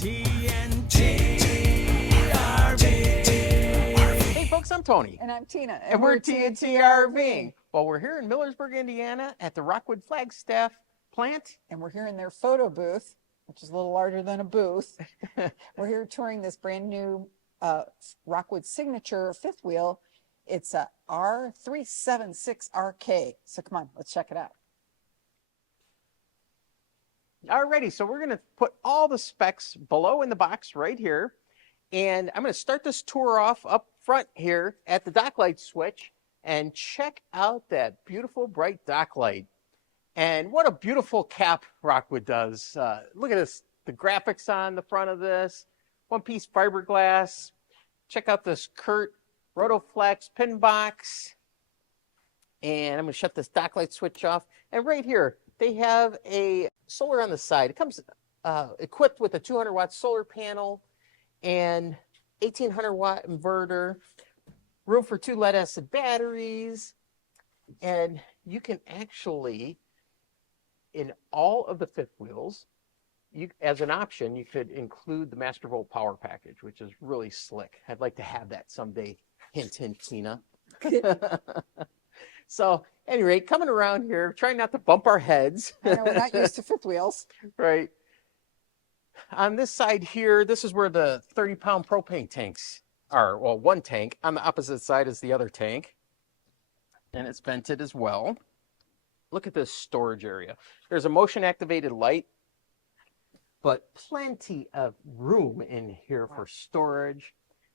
Hey folks, I'm Tony. And I'm Tina. And we're TNT RVing. Well, we're here in Millersburg, Indiana at the Rockwood Flagstaff plant. And we're here in their photo booth, which is a little larger than a booth. We're here touring this brand new Rockwood Signature fifth wheel. It's a R376RK. So come on, let's check it out. Alrighty, so we're going to put all the specs below in the box right here. And I'm going to start this tour off up front here at the dock light switch and check out that beautiful bright dock light. And what a beautiful cap Rockwood does. Look at this, the graphics on the front of this, one-piece fiberglass. Check out this Kurt Rotoflex pin box. And I'm going to shut this dock light switch off. And right here, they have a solar on the side. It comes equipped with a 200-watt solar panel and 1800-watt inverter, room for 2 lead-acid batteries, and you can actually, in all of the fifth wheels, as an option, you could include the Master Volt power package, which is really slick. I'd like to have that someday. Hint, hint, Tina. So, at any rate, coming around here, trying not to bump our heads. I know we're not used to fifth wheels. Right. On this side here, this is where the 30-pound propane tanks are. Well, one tank. On the opposite side is the other tank. And it's vented as well. Look at this storage area. There's a motion-activated light, but plenty of room in here for storage.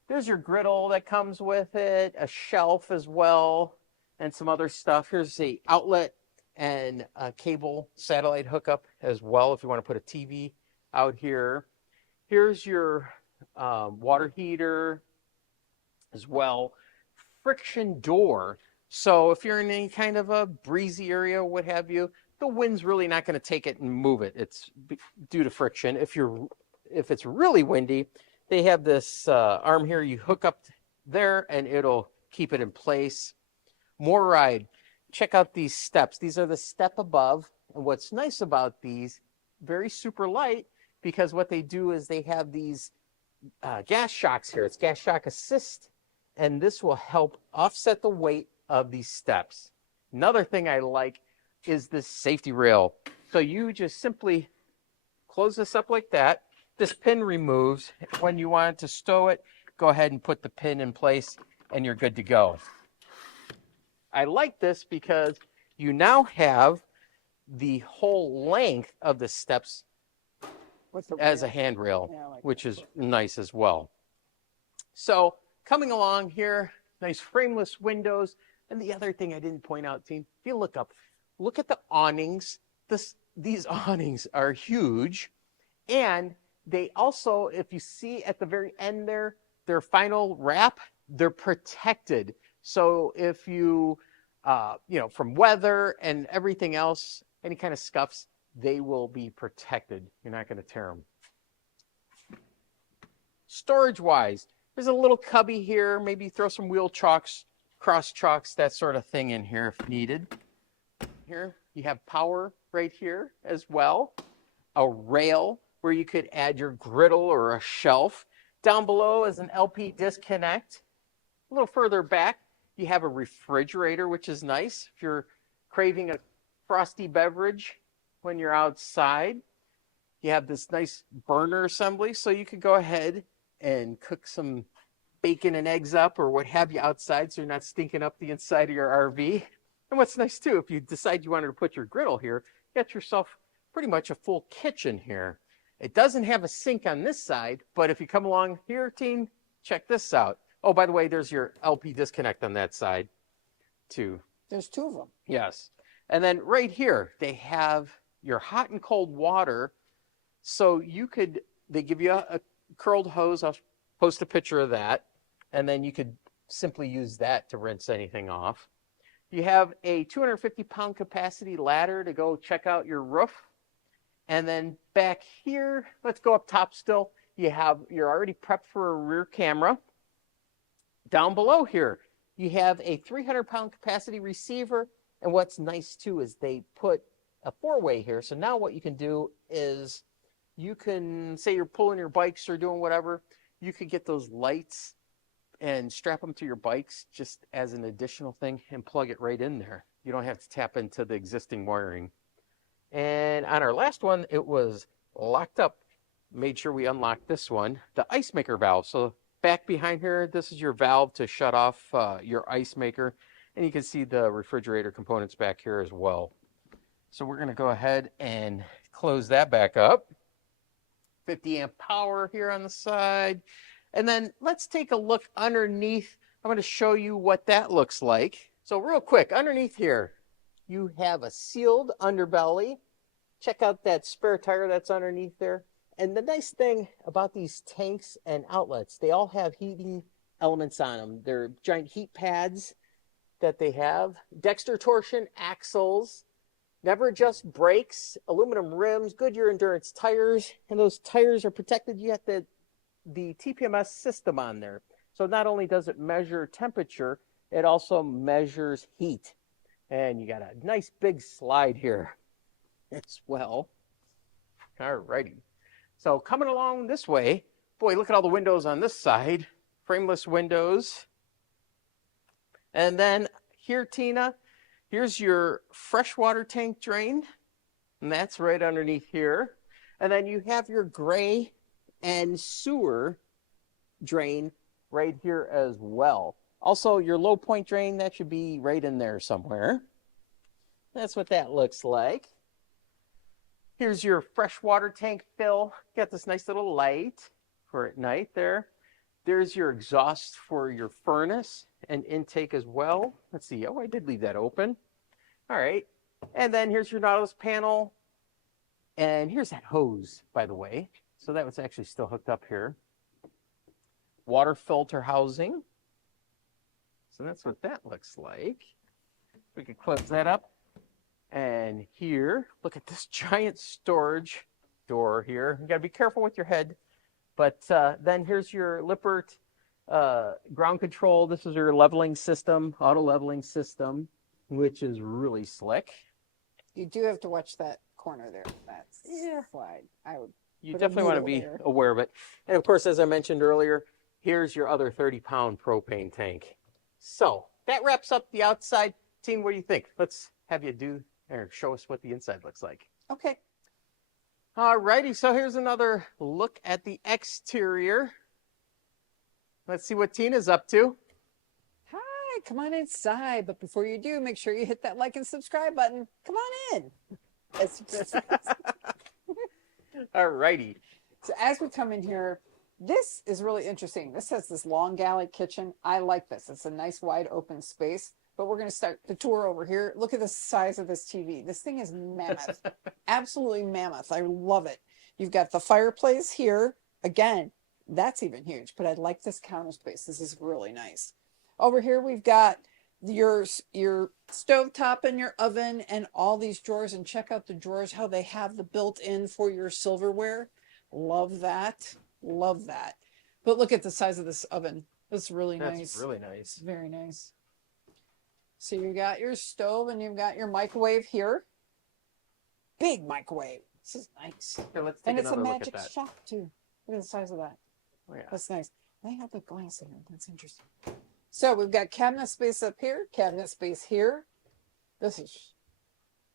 There's your griddle that comes with it, a shelf as well, and some other stuff. Here's the outlet and a cable satellite hookup as well if you want to put a TV out here. Here's your water heater as well. Friction door. So if you're in any kind of a breezy area, what have you, the wind's really not going to take it and move it. It's due to friction. If it's really windy, they have this arm here. You hook up there and it'll keep it in place. More ride. Check out these steps. These are the step above. And what's nice about these, very super light, because what they do is they have these gas shocks here. It's gas shock assist, and this will help offset the weight of these steps. Another thing I like is this safety rail. So you just simply close this up like that. This pin removes. When you want to stow it, go ahead and put the pin in place, and you're good to go. I like this because you now have the whole length of the steps as a handrail, yeah, like which is nice as well. So coming along here, nice frameless windows. And the other thing I didn't point out, team, if you look up, look at the awnings. These awnings are huge. And they also, if you see at the very end there, their final wrap, they're protected. So if you, from weather and everything else, any kind of scuffs, they will be protected. You're not going to tear them. Storage-wise, there's a little cubby here. Maybe throw some wheel chocks, cross chocks, that sort of thing in here if needed. Here, you have power right here as well. A rail where you could add your griddle or a shelf. Down below is an LP disconnect. A little further back, you have a refrigerator, which is nice if you're craving a frosty beverage when you're outside. You have this nice burner assembly, so you could go ahead and cook some bacon and eggs up or what have you outside so you're not stinking up the inside of your RV. And what's nice too, if you decide you wanted to put your griddle here, you got yourself pretty much a full kitchen here. It doesn't have a sink on this side, but if you come along here, team, check this out. Oh, by the way, there's your LP disconnect on that side too. There's 2 of them. Yes. And then right here, they have your hot and cold water. So they give you a curled hose. I'll post a picture of that. And then you could simply use that to rinse anything off. You have a 250-pound capacity ladder to go check out your roof. And then back here, let's go up top still. You're already prepped for a rear camera. Down below here, you have a 300-pound capacity receiver. And what's nice too is they put a 4-way here. So now what you can do is you can say you're pulling your bikes or doing whatever, you could get those lights and strap them to your bikes just as an additional thing and plug it right in there. You don't have to tap into the existing wiring. And on our last one, it was locked up. Made sure we unlocked this one, the ice maker valve. So back behind here, this is your valve to shut off your ice maker. And you can see the refrigerator components back here as well. So we're going to go ahead and close that back up. 50 amp power here on the side. And then let's take a look underneath. I'm going to show you what that looks like. So real quick, underneath here, you have a sealed underbelly. Check out that spare tire that's underneath there. And the nice thing about these tanks and outlets, they all have heating elements on them. They're giant heat pads that they have. Dexter torsion axles, never adjust brakes, aluminum rims, Goodyear endurance tires, and those tires are protected. You have the TPMS system on there. So not only does it measure temperature, it also measures heat. And you got a nice big slide here as well. All righty. So coming along this way, boy, look at all the windows on this side. Frameless windows. And then here, Tina, here's your freshwater tank drain. And that's right underneath here. And then you have your gray and sewer drain right here as well. Also, your low point drain, that should be right in there somewhere. That's what that looks like. Here's your freshwater tank fill. Got this nice little light for at night there. There's your exhaust for your furnace and intake as well. Let's see. Oh, I did leave that open. All right. And then here's your Nautilus panel. And here's that hose, by the way. So that was actually still hooked up here. Water filter housing. So that's what that looks like. We can close that up. And here, look at this giant storage door here. You got to be careful with your head. But then here's your Lippert ground control. This is your leveling system, auto leveling system, which is really slick. You do have to watch that corner there. That's slide. You definitely want to be aware of it. And of course, as I mentioned earlier, here's your other 30-pound propane tank. So that wraps up the outside. Team, what do you think? Let's have you do or show us what the inside looks like. Okay. All righty, so here's another look at the exterior. Let's see what Tina's up to. Hi, come on inside. But before you do, make sure you hit that like and subscribe button. Come on in. All righty. So as we come in here, this is really interesting. This has this long galley kitchen. I like this. It's a nice wide open space. But we're going to start the tour over here. Look at the size of this TV. This thing is mammoth. Absolutely mammoth. I love it. You've got the fireplace here. Again, that's even huge. But I like this counter space. This is really nice. Over here, we've got your stovetop and your oven and all these drawers. And check out the drawers, how they have the built-in for your silverware. Love that. Love that. But look at the size of this oven. It's really nice. That's really nice. It's very nice. So you got your stove and you've got your microwave here. Big microwave. This is nice. Here, let's take and it's a another look magic at that. shop too. Look at the size of that. Oh, yeah. That's nice. They have the glass in it. That's interesting. So we've got cabinet space up here, cabinet space here. This is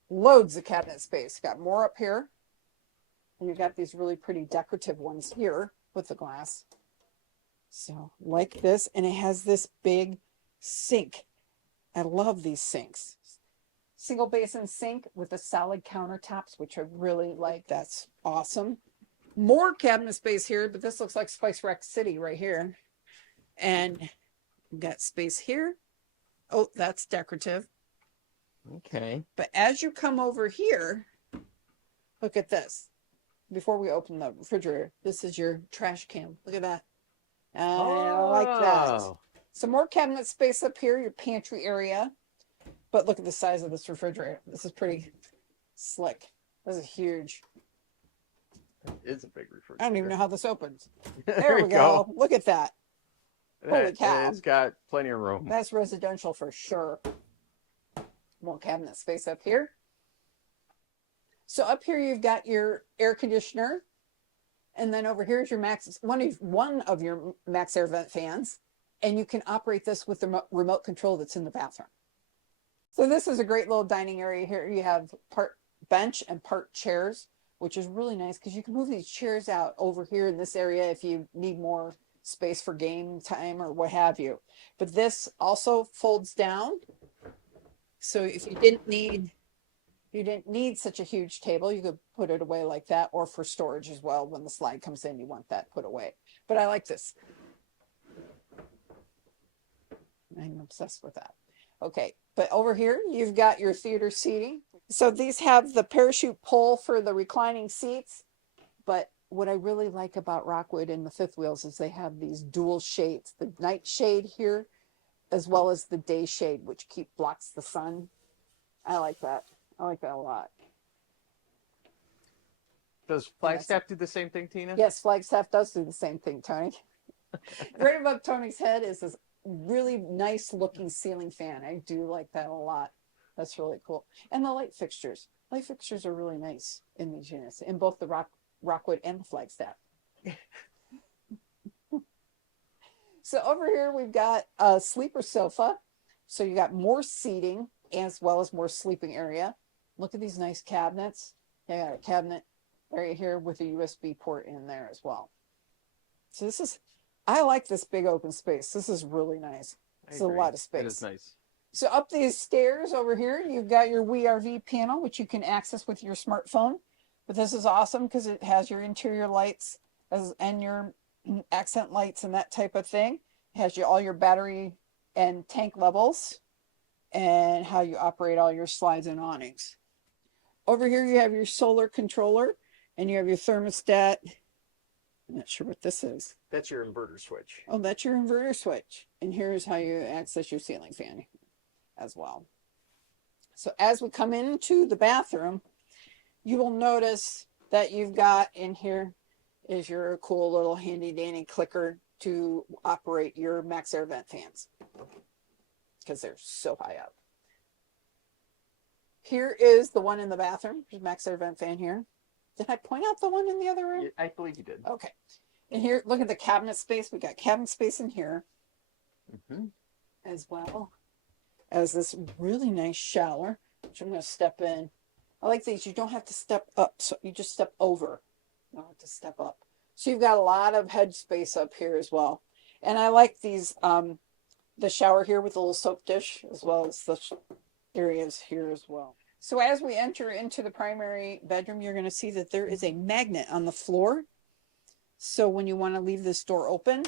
loads of cabinet space. Got more up here. And you've got these really pretty decorative ones here with the glass. So like this, and it has this big sink. I love these sinks. Single basin sink with the solid countertops, which I really like. That's awesome. More cabinet space here, but this looks like Spice Rack City right here. And we've got space here. Oh, that's decorative. Okay. But as you come over here, look at this. Before we open the refrigerator, this is your trash can. Look at that. I like that. Some more cabinet space up here, your pantry area. But look at the size of this refrigerator. This is pretty slick. This is huge. It is a big refrigerator. I don't even know how this opens. There we go. Look at that. Holy cow. It's got plenty of room. That's residential for sure. More cabinet space up here. So up here you've got your air conditioner. And then over here is your one of your max air vent fans. And you can operate this with the remote control that's in the bathroom. So this is a great little dining area here. You have part bench and part chairs, which is really nice because you can move these chairs out over here in this area if you need more space for game time or what have you. But this also folds down. So if you didn't need such a huge table, you could put it away like that, or for storage as well. When the slide comes in, you want that put away. But I like this. I'm obsessed with that. Okay, but over here, you've got your theater seating. So these have the parachute pull for the reclining seats. But what I really like about Rockwood and the fifth wheels is they have these dual shades, the night shade here, as well as the day shade, which blocks the sun. I like that. I like that a lot. Does Flagstaff do the same thing, Tina? Yes, Flagstaff does do the same thing, Tony. Right above Tony's head is this really nice looking ceiling fan. I do like that a lot. That's really cool. And the light fixtures. Light fixtures are really nice in these units, in both the Rockwood and the Flagstaff. So over here we've got a sleeper sofa. So you got more seating as well as more sleeping area. Look at these nice cabinets. They got a cabinet area here with a USB port in there as well. So I like this big open space. This is really nice. It's a lot of space. It is nice. So up these stairs over here, you've got your RV panel, which you can access with your smartphone. But this is awesome because it has your interior lights and your accent lights and that type of thing. It has all your battery and tank levels and how you operate all your slides and awnings. Over here, you have your solar controller and you have your thermostat. I'm not sure what this is. That's your inverter switch. Oh, that's your inverter switch. And here's how you access your ceiling fan as well. So as we come into the bathroom, you will notice that you've got in here is your cool little handy dandy clicker to operate your max air vent fans because they're so high up. Here is the one in the bathroom. There's max air vent fan here. Did I point out the one in the other room? I believe you did. Okay. And here, look at the cabinet space. We got cabinet space in here as well as this really nice shower, which I'm going to step in. I like these. You don't have to step up, so you just step over. You don't have to step up. So you've got a lot of head space up here as well. And I like these, the shower here with a little soap dish, as well as the areas here as well. So as we enter into the primary bedroom, you're going to see that there is a magnet on the floor. So when you want to leave this door open,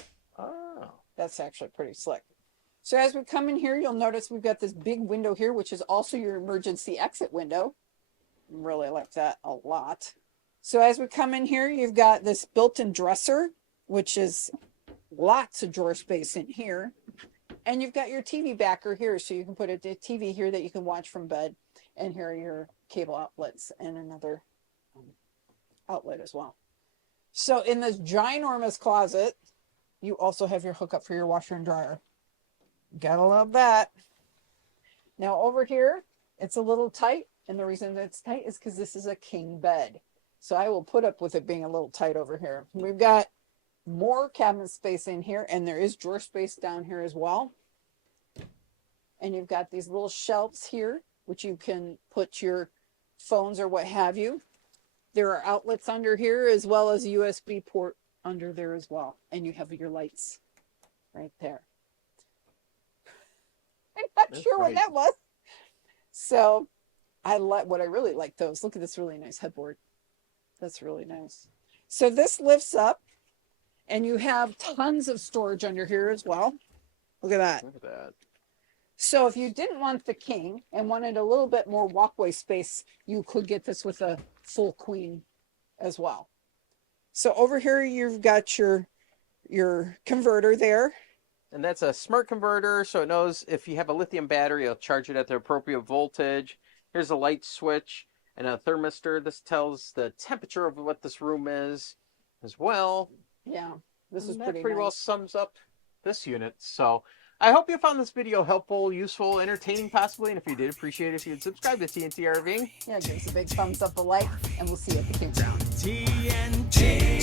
that's actually pretty slick. So as we come in here, you'll notice we've got this big window here, which is also your emergency exit window. Really like that a lot. So as we come in here, you've got this built-in dresser, which is lots of drawer space in here. And you've got your TV backer here, so you can put a TV here that you can watch from bed. And here are your cable outlets and another outlet as well. So in this ginormous closet, you also have your hookup for your washer and dryer. Gotta love that. Now over here, it's a little tight. And the reason that it's tight is because this is a king bed. So I will put up with it being a little tight over here. We've got more cabinet space in here, and there is drawer space down here as well. And you've got these little shelves here, which you can put your phones or what have you. There are outlets under here as well as a USB port under there as well. And you have your lights right there. I'm not sure what that was. So what I really like those. Look at this really nice headboard. That's really nice. So this lifts up and you have tons of storage under here as well. Look at that. Look at that. So if you didn't want the king and wanted a little bit more walkway space, you could get this with a full queen as well. So over here, you've got your converter there. And that's a smart converter, so it knows if you have a lithium battery, it'll charge it at the appropriate voltage. Here's a light switch and a thermistor. This tells the temperature of what this room is as well. Yeah, this is pretty nice. well sums up this unit. So I hope you found this video helpful, useful, entertaining possibly. And if you did, appreciate it if you'd subscribe to TNT RVing. Yeah, give us a big thumbs up, a like, and we'll see you at the campground. TNT.